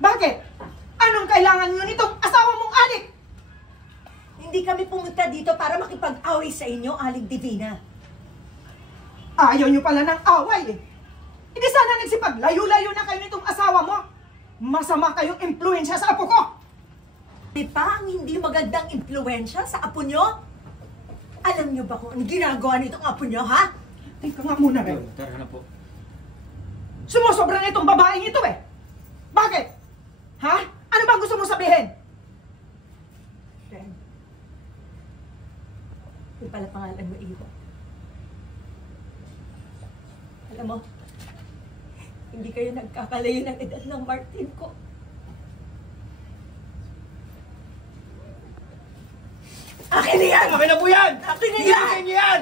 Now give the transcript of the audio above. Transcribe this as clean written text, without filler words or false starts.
Bakit? Anong kailangan nyo nitong asawa mong adik? Hindi kami pumunta dito para makipag-away sa inyo, Aling Divina. Ayaw nyo pala ng away eh. Hindi sana nagsipaglayo-layo na kayo nitong asawa mo. Masama kayong impluensya sa apo ko. Di pa ang hindi magandang impluensya sa apo nyo? Alam nyo ba kung ang ginagawa nitong apo nyo, ha? Tingka nga muna rin. Tara na po. Sumusobra na itong babaeng ito eh. Bakit? Ha? Ano ba gusto mo sabihin? Ren, yung pala pangalan mo, Eva. Alam mo, hindi kayo nagkakalayo ng edad ng Martin ko. Akin na yan! Akin na po yan! Akin na yan! Ibigay niyo yan!